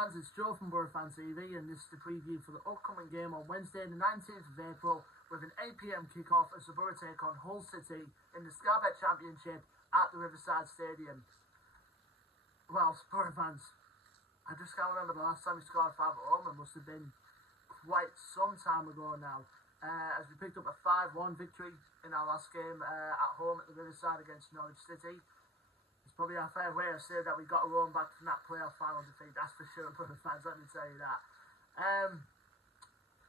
fans, it's Joe from Boro Fan TV, and this is the preview for the upcoming game on Wednesday the 19th of April with an 8 PM kick-off as the Boro take on Hull City in the Scarbet Championship at the Riverside Stadium. Well, Boro fans, I just can't remember the last time we scored 5 at home. It must have been quite some time ago now, as we picked up a 5-1 victory in our last game at home at the Riverside against Norwich City. It's probably a fair way of saying that we got a run back from that playoff final defeat, that's for sure, Boro fans, let me tell you that.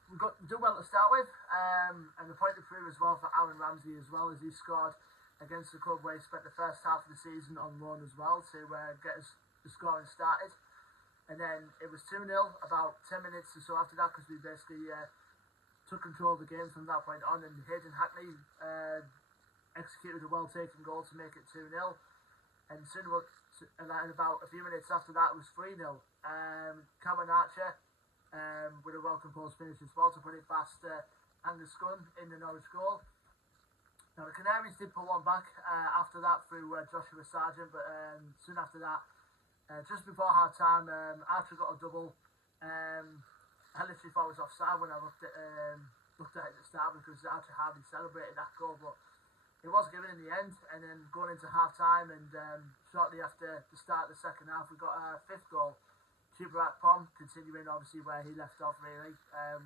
We did well to start with, and the point to prove as well for Aaron Ramsey as well, as he scored against the club where he spent the first half of the season on loan as well to get us the scoring started. And then it was 2-0 about 10 minutes or so after that, because we basically took control of the game from that point on, and Hayden Hackney executed a well-taken goal to make it 2-0. And soon, and about a few minutes after that, it was 3-0. Cameron Archer with a well-composed finish as well to put it past Angus Gunn in the Norwich goal. Now the Canaries did put one back after that through Joshua Sargent, but soon after that, just before half time, Archer got a double. I literally thought it was offside when I looked at it at the start, because Archer hardly celebrated that goal, but it was given in the end. And then going into half time, and shortly after the start of the second half, we got our 5th goal. Chubarak Pom continuing obviously where he left off, really,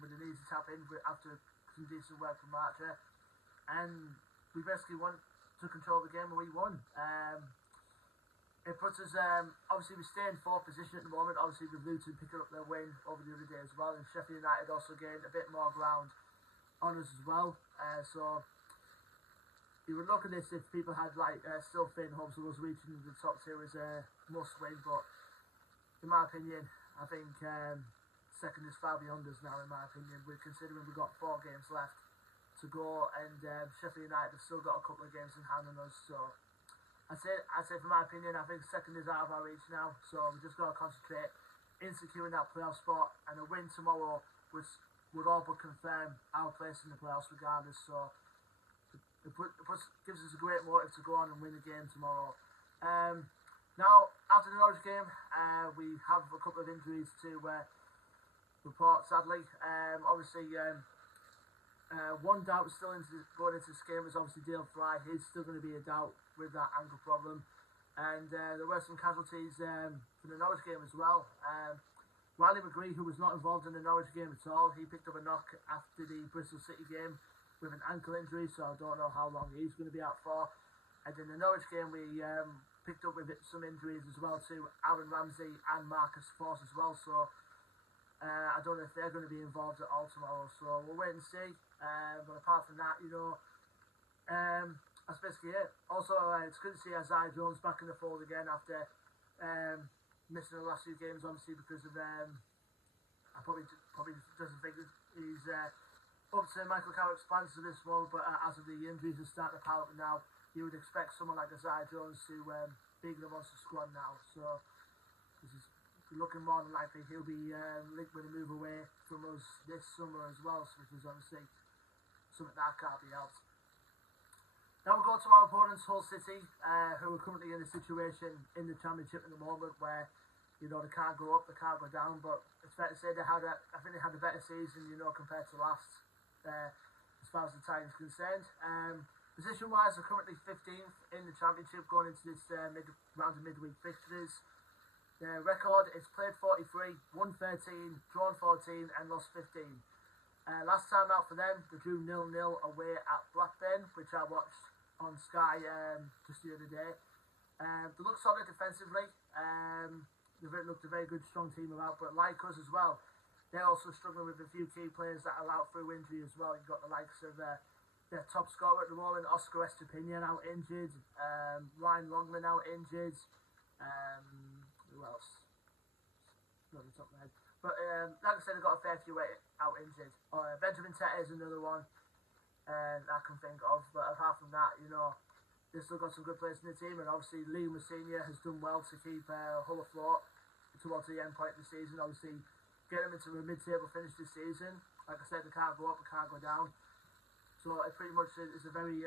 with an easy tap in after some decent work from Archer, and we basically took control of the game and we won. It puts us, obviously we stay in 4th position at the moment. Obviously with Luton picking up their win over the other day as well, and Sheffield United also gained a bit more ground on us as well. So you would look at this if people had still faint hopes of us reaching the top 2 as a must win, but in my opinion, I think second is far beyond us now, in my opinion. We're considering we've got 4 games left to go, and Sheffield United have still got a couple of games in hand on us, so I'd say from my opinion, I think second is out of our reach now, so we've just got to concentrate in securing that playoff spot, and a win tomorrow would all but confirm our place in the playoffs regardless, so it gives us a great motive to go on and win the game tomorrow. Now, after the Norwich game, we have a couple of injuries to report, sadly. Obviously, one doubt still going into this game is obviously Dale Fry. He's still going to be a doubt with that ankle problem. And there were some casualties for the Norwich game as well. Riley McGree, who was not involved in the Norwich game at all, he picked up a knock after the Bristol City game with an ankle injury, so I don't know how long he's going to be out for. And in the Norwich game, we picked up with some injuries as well to Aaron Ramsey and Marcus Forss as well, so I don't know if they're going to be involved at all tomorrow, so we'll wait and see. But apart from that, that's basically it. Also, it's good to see Isaiah Jones back in the fold again after missing the last few games, obviously because of I probably doesn't think he's up to Michael Carrick's plans for this one, but as of the injuries are starting to pile up now, you would expect someone like Isaiah Jones to be in the monster squad now. So this is looking more than likely he'll be linked with a move away from us this summer as well, which is obviously something that can't be helped. Now we'll go to our opponents, Hull City, who are currently in a situation in the Championship at the moment where, they can't go up, they can't go down, but it's fair to say I think they had a better season, compared to last, as far as the tie is concerned. Position-wise, they're currently 15th in the Championship going into this round of midweek fixtures. Their record is played 43, won 13, drawn 14 and lost 15. Last time out for them, they drew 0-0 away at Blackburn, which I watched on Sky just the other day. They look solid defensively. They've looked a very good, strong team about, but like us as well, they're also struggling with a few key players that are out through injury as well. You've got the likes of their top scorer at the moment, Oscar Estepinian, out injured. Ryan Longman out injured. Who else? Not the top of my head. But like I said, they've got a fair few out injured. Benjamin Tete is another one I can think of. But apart from that, they've still got some good players in the team. And obviously, Liam Senior has done well to keep Hull afloat towards the end point of the season. Obviously, get them into a mid-table finish this season. Like I said, they can't go up, they can't go down. So it pretty much is a very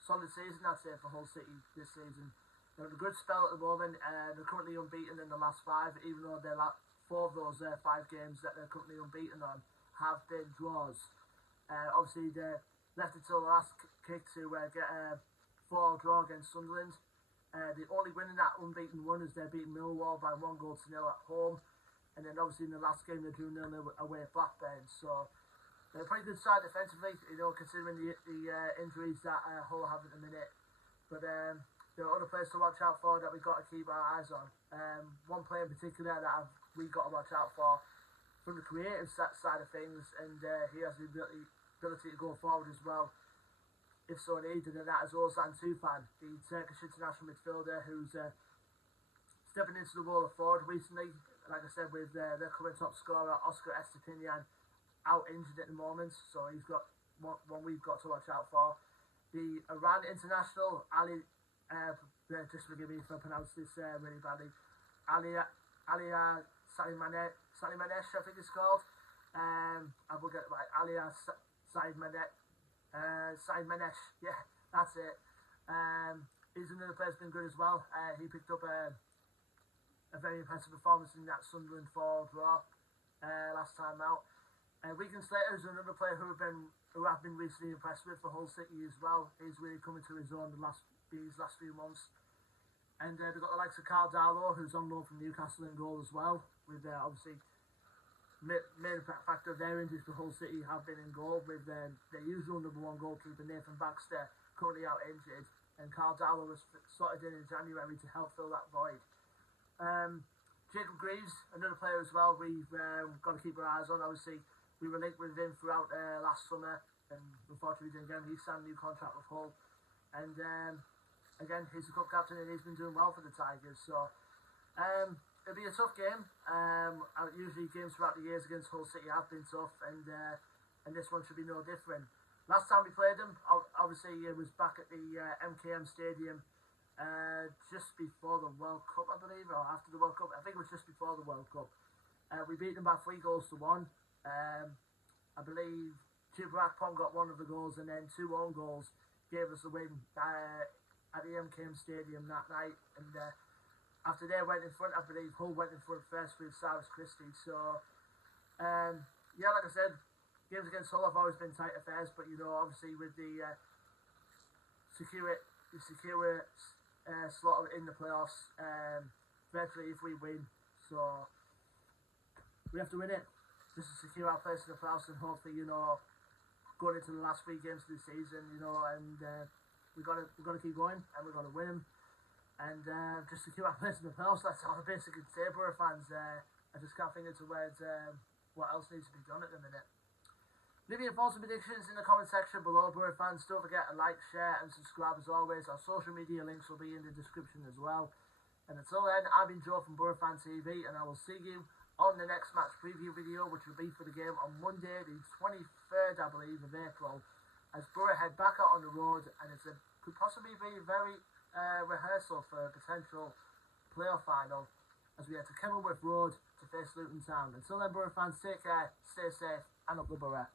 solid season, I'd say, for Hull City this season. They're in a good spell at the moment. They're currently unbeaten in the last 5, even though their 4 of those 5 games that they're currently unbeaten on have been draws. Obviously, they left it till the last kick to get a 4-4 draw against Sunderland. The only win in that unbeaten run is they're beating Millwall by 1-0 at home. And then obviously in the last game they drew 0-0 away at Blackburn. So they're a pretty good side defensively, considering the injuries that Hull have at the minute. But there are other players to watch out for that we've got to keep our eyes on. One player in particular that we've got to watch out for from the creative side of things, and he has the ability to go forward as well, if so needed, and that is Ozan Tufan, the Turkish international midfielder who's stepping into the role of forward recently. Like I said, with their current top scorer Oscar Estepinian out injured at the moment, so he's got one we've got to watch out for. The Iran international Ali, just forgive me if I pronounce this really badly, Alia Salimanesh, I think it's called. I will get it right. Alia Salimanesh, yeah, that's it. He's another player who's been good as well. He picked up a very impressive performance in that Sunderland 4 draw last time out. Wigan Slater is another player who I've been recently impressed with for Hull City as well. He's really coming to his own these last few months. And they've got the likes of Carl Darlow, who's on loan from Newcastle in goal as well, with obviously main factor of their injuries for Hull City have been in goal, with their usual number 1 goalkeeper Nathan Baxter currently out injured, and Carl Darlow was slotted in January to help fill that void. Jacob Greaves, another player as well we've got to keep our eyes on. Obviously, we were linked with him throughout last summer, and unfortunately he signed a new contract with Hull, and again, he's the club captain and he's been doing well for the Tigers, so it'll be a tough game. Usually games throughout the years against Hull City have been tough, and this one should be no different. Last time we played them, obviously it was back at the MKM Stadium just before the World Cup, I believe, or after the World Cup. I think it was just before the World Cup. We beat them by 3-1. I believe Chibrak Pong got one of the goals, and then 2 own goals gave us the win at the MKM Stadium that night. And after they went in front, I believe Hull went in front first with Cyrus Christie. So, yeah, like I said, games against Hull have always been tight affairs, but obviously with the secure slot in the playoffs, virtually if we win, so we have to win it just to secure our place in the playoffs, and hopefully going into the last 3 games of the season, and we've got to keep going, and we're going to win them, and just secure our place in the playoffs. That's all I basically say, Boro fans. I just can't think of the words what else needs to be done at the minute. Leave your thoughts and predictions in the comment section below, Boro fans. Don't forget to like, share and subscribe as always. Our social media links will be in the description as well. And until then, I've been Joe from Boro Fan TV, and I will see you on the next match preview video, which will be for the game on Monday the 23rd, I believe, of April, as Boro head back out on the road, and could possibly be a very rehearsal for a potential playoff final as we head to Kenilworth Road to face Luton Town. Until then, Boro fans, take care, stay safe, and up the Boro.